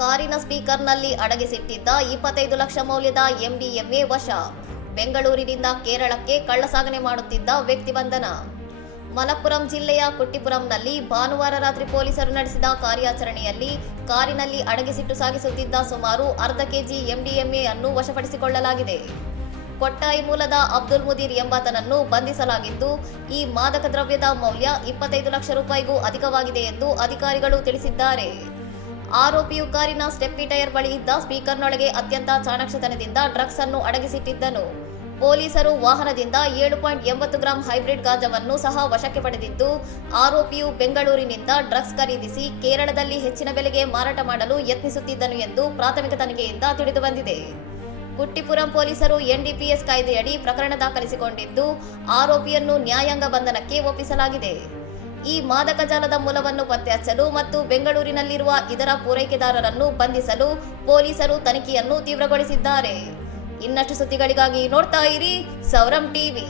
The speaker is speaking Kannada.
ಕಾರಿನ ಸ್ಪೀಕರ್ನಲ್ಲಿ ಅಡಗಿಸಿಟ್ಟಿದ್ದ 25 ಲಕ್ಷ ಮೌಲ್ಯದ ಎಂಡಿಎಂಎ ವಶ. ಬೆಂಗಳೂರಿನಿಂದ ಕೇರಳಕ್ಕೆ ಕಳ್ಳಸಾಗಣೆ ಮಾಡುತ್ತಿದ್ದ ವ್ಯಕ್ತಿ ಬಂಧನ. ಮಲಪ್ಪುರಂ ಜಿಲ್ಲೆಯ ಕುಟ್ಟಿಪುರಂನಲ್ಲಿ ಭಾನುವಾರ ರಾತ್ರಿ ಪೊಲೀಸರು ನಡೆಸಿದ ಕಾರ್ಯಾಚರಣೆಯಲ್ಲಿ ಕಾರಿನಲ್ಲಿ ಅಡಗಿಸಿಟ್ಟು ಸಾಗಿಸುತ್ತಿದ್ದ ಸುಮಾರು ಅರ್ಧ ಕೆಜಿ ಎಂಡಿಎಂಎ ಅನ್ನು ವಶಪಡಿಸಿಕೊಳ್ಳಲಾಗಿದೆ. ಕೊಟ್ಟಾಯಿ ಮೂಲದ ಅಬ್ದುಲ್ ಮುದೀರ್ ಎಂಬಾತನನ್ನು ಬಂಧಿಸಲಾಗಿದ್ದು, ಈ ಮಾದಕ ದ್ರವ್ಯದ ಮೌಲ್ಯ 25 ಲಕ್ಷ ರೂಪಾಯಿಗೂ ಅಧಿಕವಾಗಿದೆ ಎಂದು ಅಧಿಕಾರಿಗಳು ತಿಳಿಸಿದ್ದಾರೆ. ಆರೋಪಿಯು ಕಾರಿನ ಸ್ಟೆಪ್ನಿ ಟೈರ್ ಬಳಿ ಇದ್ದ ಸ್ಪೀಕರ್ನೊಳಗೆ ಅತ್ಯಂತ ಚಾಣಾಕ್ಷತನದಿಂದ ಡ್ರಗ್ಸ್ ಅನ್ನು ಅಡಗಿಸಿಟ್ಟಿದ್ದನು. ಪೊಲೀಸರು ವಾಹನದಿಂದ 7.80 ಗ್ರಾಂ ಹೈಬ್ರಿಡ್ ಗಾಂಜಾವನ್ನು ಸಹ ವಶಕ್ಕೆ ಪಡೆದಿದ್ದು, ಆರೋಪಿಯು ಬೆಂಗಳೂರಿನಿಂದ ಡ್ರಗ್ಸ್ ಖರೀದಿಸಿ ಕೇರಳದಲ್ಲಿ ಹೆಚ್ಚಿನ ಬೆಲೆಗೆ ಮಾರಾಟ ಮಾಡಲು ಯತ್ನಿಸುತ್ತಿದ್ದನು ಎಂದು ಪ್ರಾಥಮಿಕ ತನಿಖೆಯಿಂದ ತಿಳಿದುಬಂದಿದೆ. ಕುಟ್ಟಿಪುರಂ ಪೊಲೀಸರು ಎನ್ಡಿಪಿಎಸ್ ಕಾಯ್ದೆಯಡಿ ಪ್ರಕರಣ ದಾಖಲಿಸಿಕೊಂಡಿದ್ದು, ಆರೋಪಿಯನ್ನು ನ್ಯಾಯಾಂಗ ಬಂಧನಕ್ಕೆ ಒಪ್ಪಿಸಲಾಗಿದೆ. ಈ ಮಾದಕ ಜಾಲದ ಮೂಲವನ್ನು ಪತ್ತೆ ಹಚ್ಚಲು ಮತ್ತು ಬೆಂಗಳೂರಿನಲ್ಲಿರುವ ಇದರ ಪೂರೈಕೆದಾರರನ್ನು ಬಂಧಿಸಲು ಪೊಲೀಸರು ತನಿಖೆಯನ್ನು ತೀವ್ರಗೊಳಿಸಿದ್ದಾರೆ. ಇನ್ನಷ್ಟು ಸುದ್ದಿಗಳಿಗಾಗಿ ನೋಡ್ತಾ ಇರಿ ಸೌರಂ ಟಿವಿ.